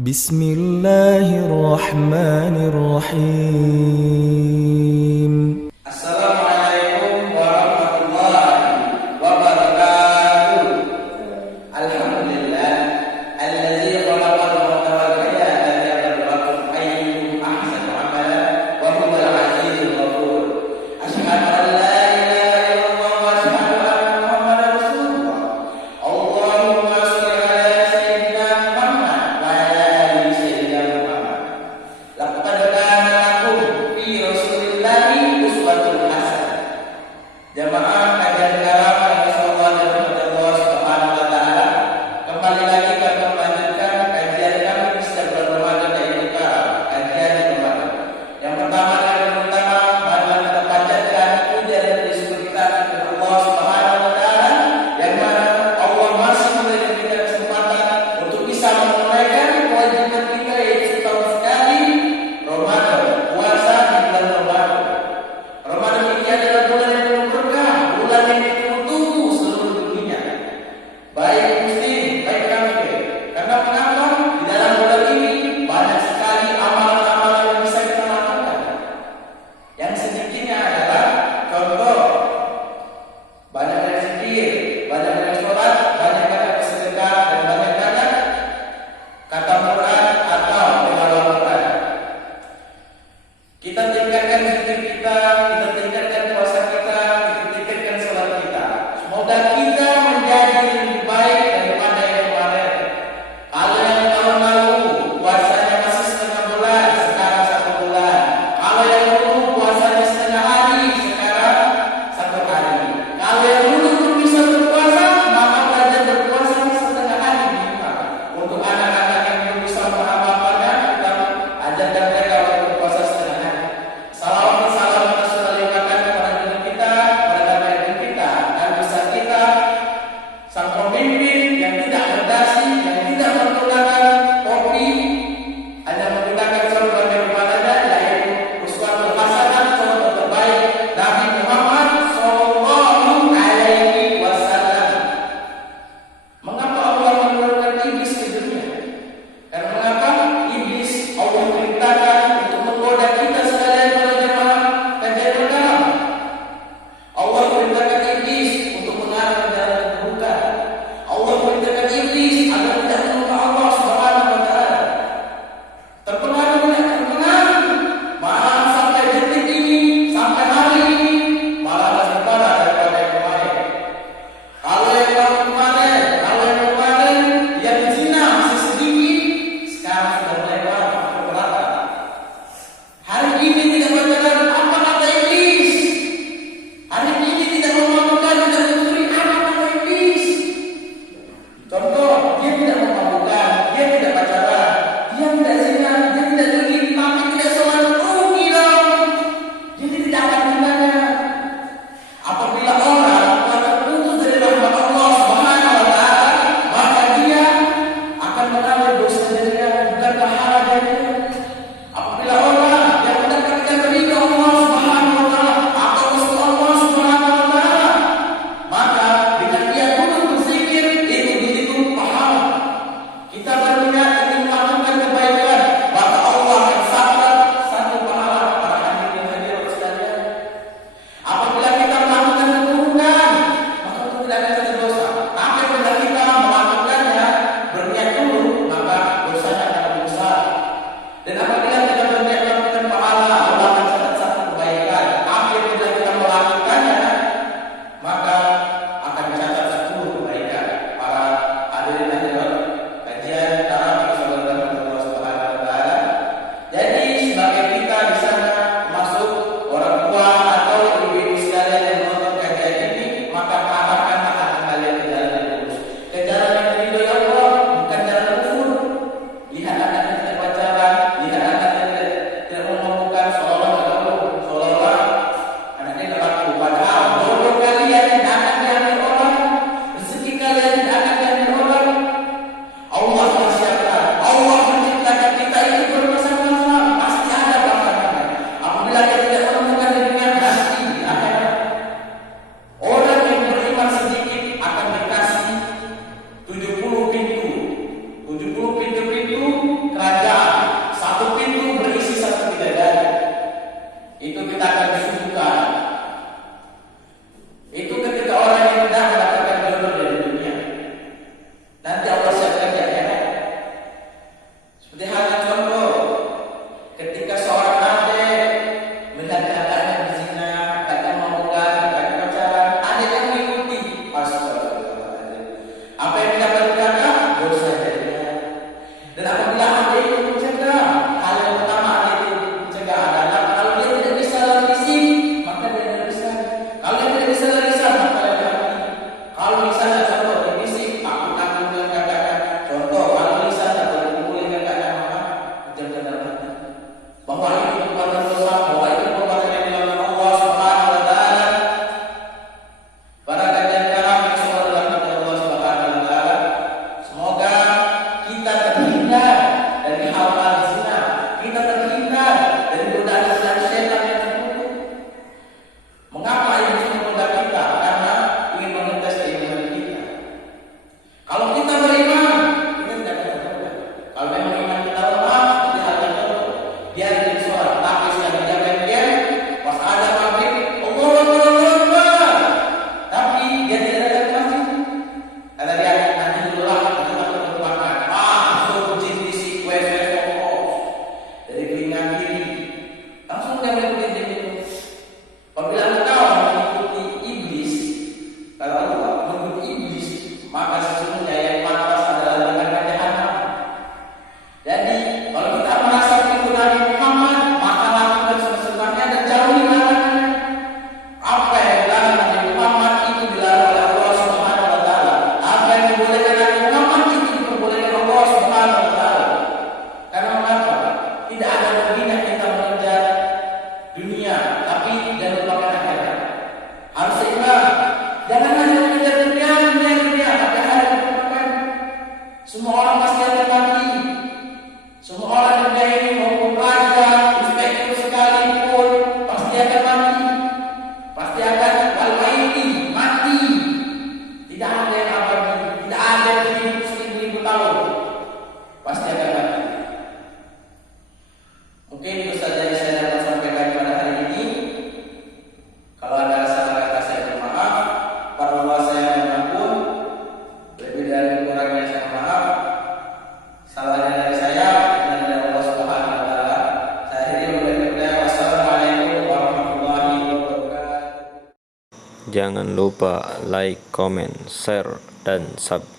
Bismillahirrahmanirrahim. Assalamualaikum warahmatullahi wabarakatuh. Alhamdulillah alladzi khalaqal mauta wal hayata liyabluwakum ayyukum ahsanu amala wa huwal azizul ghafur. Asyhadu an la ilaha illallah wa asyhadu anna Muhammadar Rasulullah. Allahumma shalli ala sayyidina Muhammad wa ala ali sayyidina Muhammad. Laqad kana lakum fi Rasulillahi uswatun hasanah. Jamaah kajian kalam Rasulullah dan Allah Subhanahu wa taala. Kembali lagi kami melanjutkan kajian kami di setiap bulan Ramadan, yaitu kajian Ramadan. Yang pertama dan yang utama, marilah kita panjatkan puja dan bersyukur kita kepada Allah Subhanahu wa taala, yang mana Allah masih memberikan kita kesempatan untuk bisa menunaikan kewajiban kita, yaitu setahun sekali Ramadan, puasa di bulan Ramadan. Ramadan ini adalah bulan yang penuh berkah, bulan yang ditunggu seluruh dunia, baik muslim, baik kafir. Karena mengapa? Di dalam bulan ini banyak sekali amalan-amalan yang bisa kita lakukan. Yang sedikitnya adalah contoh, banyak yang zikir, banyak yang sholat, banyak yang bersedekah, dan banyak kata Quran atau tilawah Quran. Kita tingkatkan zikir kita tingkatkan puasa kita tingkatkan sholat kita. Semoga kita menjadi lebih baik daripada yang kemarin. Kalau yang tahun lalu puasanya masih setengah bulan, sekarang 1 bulan. Kalau yang dulu puasanya setengah hari, sekarang 1 hari. Kalau yang dulu belum bisa berpuasa, maka belajar berpuasa setengah hari minimal. Untuk anak-anak yang belum bisa apa-apanya, kita ajarkan mereka untuk berpuasa setengah hari. Salawat dan salam Rasulullah limpahkan kepada diri kita, kepada badan kita, dan besar kita, sang pemimpin yang tidak berdasi, yang tidak menggunakan topi, hanya menggunakan sorban yang bermakna, yaitu uswatul hasanah, contoh terbaik Nabi Muhammad sallallahu alaihi wasallam. Mengapa Allah menurunkan iblis ke dunia? Dan mengapa iblis Allah perintahkan untuk menggoda kita sekalian para jemaah kajian kalam? Allah perintahkan iblis untuk mengarah ke jalan keburukan. Allah perintahkan iblis agar tidak menyembah Allah Subhanahu wa taala. Terpengaruh tidak terpengaruh, malah sampai detik ini, sampai hari ini, malah lebih parah daripada yang kemarin. Kalau yang kemarin yang zina masih sedikit, sekarang sudah mulai parah, rata. Hari ini tidak mendengar apa kata iblis. Hari ini tidak memabukkan, tidak mencuri apa kata iblis. Contoh, dia tidak memabukkan, dia tidak pacaran, dia tidak zina, dia tidak judi, tapi tidak sholat, rugi dong. Jadi tidak akan gunanya. Apabila orang telah terputus dari rahmat Allah Subhanahu wa taala, maka dia akan mengambil dosa darinya, bukan pahala darinya. Apabila orang yang mendapatkan ridha Allah Subhanahu wa taala atau restu Allah Subhanahu wa taala, maka dengan dia duduk berzikir itu dihitung pahala. Kita berniat ingin melakukan kebaikan, maka Allah akan catat 1 pahala. Para hadirin hadirat sekalian, apabila kita melakukan keburukan, maka itu tidak akan ada dosa. Tapi apabila kita melakukannya berniat dulu, maka dosanya akan lebih besar. Dan apabila kita berniat melakukan pahala, Allah akan catat 1 kebaikan. Sederhana contoh, ketika seorang adik melihat kakaknya berzina, kakaknya memegang, kakaknya pacaran, adiknya mengikuti. Astagfirullahaladzim. Apa yang didapat kakak? Dosa jadinya. Dan apabila adik itu mencegah, hal yang pertama adik itu mencegah adalah kalau dia tidak bisa lari fisik, maka dia tidak bisa. Kalau dia tidak bisa lari lisan, maka dia hati. Kalau misalnya contoh di fisik, aku tanggung dengan kakaknya. Contoh kalau lisan atau dipukuli kakaknya, maka jangan dalam hati bahwa itu perbuatan dosa, bahwa itu perbuatan yang dilakukan Allah Subhanahu wa taala. Para kajian kalam yang semua dilakukan Allah Subhanahu wa taala. Semoga kita terhindar dari hal-hal zina, kita terhindar dari godaan setan yang terkutuk. Mengapa ini bisa menggoda kita? Karena ingin mengetes keimanan kita. Kalau kita beriman, kita tidak akan tergoda. Kalau memang iman kita lemah, kita akan tergoda. Biar di sholat, tapi sudah dijaga dia, pas ada maghrib, Allahu Akbar, Allahu Akbar. Tapi dia tidak datang ke masjid. Kata dia, nanti dulu lah, kita takut termakan. Langsung jin isi kue dari telinga kiri. Langsung dia mengikuti jin itu. Apabila engkau mengikuti iblis, kalau Allah mengikuti iblis, maka sesungguhnya yang pantas adalah neraka jahanam. Jadi, kalau kita merasa mengikuti Nabi Muhammad, maka lakukan sesunnahnya dan jauhi larangannya. Apa yang dilarang Nabi Muhammad itu dilarang oleh Allah Subhanahu wa taala. Apa yang dibolehkan Nabi Muhammad itu diperbolehkan Allah Subhanahu wa taala. Karena mengapa? Tidak ada ruginya kita mengejar dunia, tapi jangan lupakan akhirat. Harus seimbang. Jangan hanya mengejar dunia, tapi harus lupakan. Semua orang pasti akan mati. Semua orang di dunia ini maupun raja, inspektur sekalipun pasti akan mati. Pasti akan mati. Tidak ada yang abadi, tidak ada yang hidup 1000 tahun. Pasti akan mati. Mungkin itu saja yang saya dapat sampaikan pada hari ini. Kalau ada salah kata saya bermaaf. Para Allah saya mengampun. Lebih dari kurangnya saya maaf. Salahnya dari saya dan dari Allah Subhanahu wa taala. Saya akhiri berkata wassalamualaikum warahmatullahi wabarakatuh. Jangan lupa like, comment, share, dan subscribe.